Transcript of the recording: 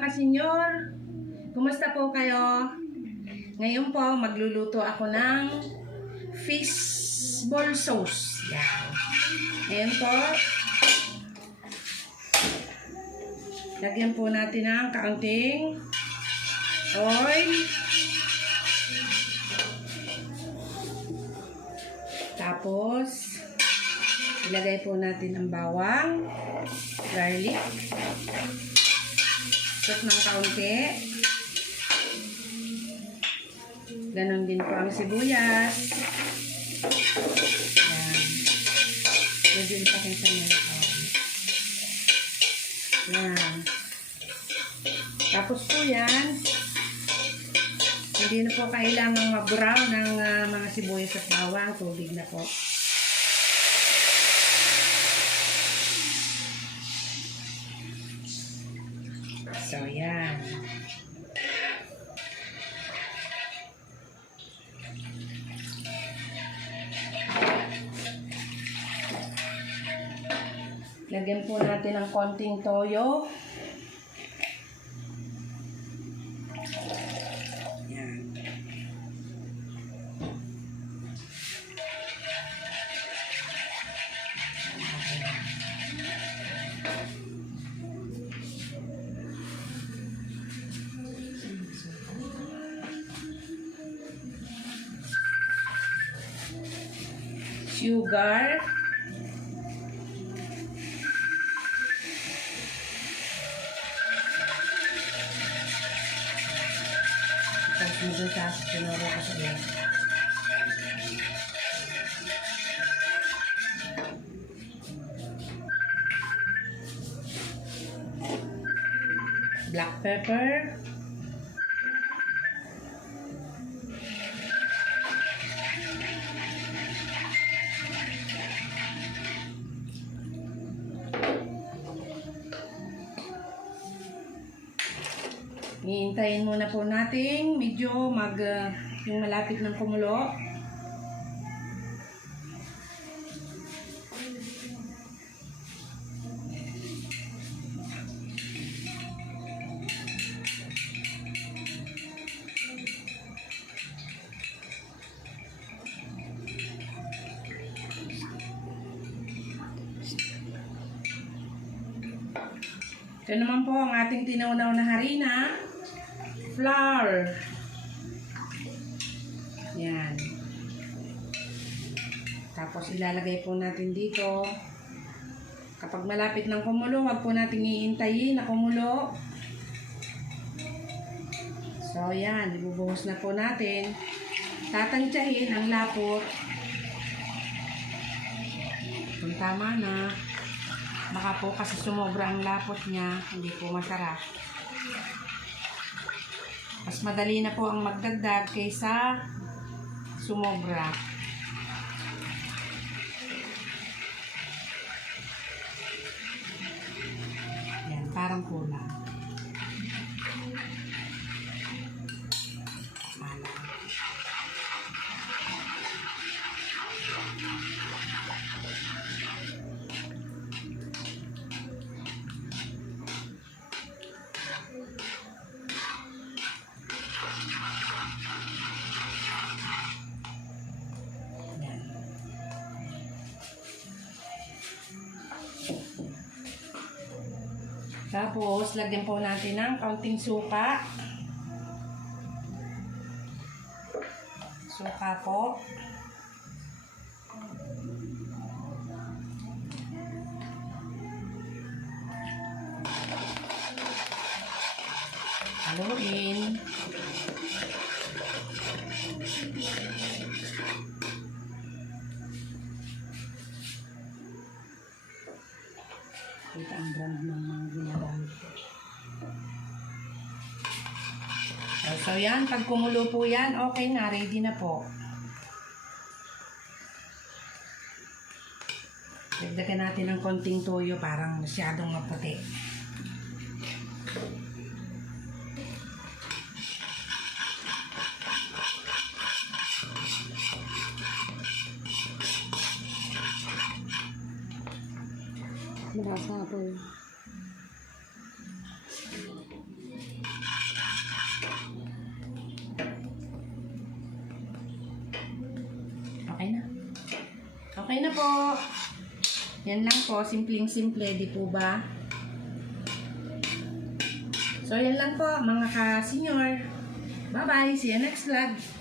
mga kasenyor! Kumusta po kayo? Ngayon po, magluluto ako ng fishball sauce. Yan. Ayan po. Lagyan po natin ng kaunting oil. Tapos, ilagay po natin ang bawang, garlic, salt ng kaunti. Ganon din po ang sibuyas. Yan. Medyo ipakin sa mga yan. Tapos po yan, hindi na po kailangang mag-brown ng mga sibuyas at bawang. Tubig na po. So, yan. Lagyan po natin ng konting toyo. Yan. Sugar. Tapos magkakasip sinuro ko sa iyo. Black pepper. Hihintayin muna po natin medyo yung malapit ng kumulo. Ito naman po ang ating tinaunaw na harina. Flour. Yan. Tapos ilalagay po natin dito. Kapag malapit ng kumulo, wag po natin iintayin na kumulo. So yan, ibubuhos na po natin. Tatantyahin ang lapot. Kung tama na. Baka po kasi sumobra ang lapot niya, hindi po masarap. Mas madali na po ang magdagdag kaysa sumobra. Yan, parang kulang. Tapos, lagyan po natin ng kaunting suka. Suka po. Haluin. Kita ang brand ng mga ginagamit. So yan, pag kumulo po yan, okay na, ready na po. Dagdagan natin ng konting toyo, parang masyadong maputi. Malasa po. Okay na. Okay na po. Yan lang po. Simpleng-simple. Di po ba? So, yan lang po mga ka-senior. Bye-bye. See you next vlog.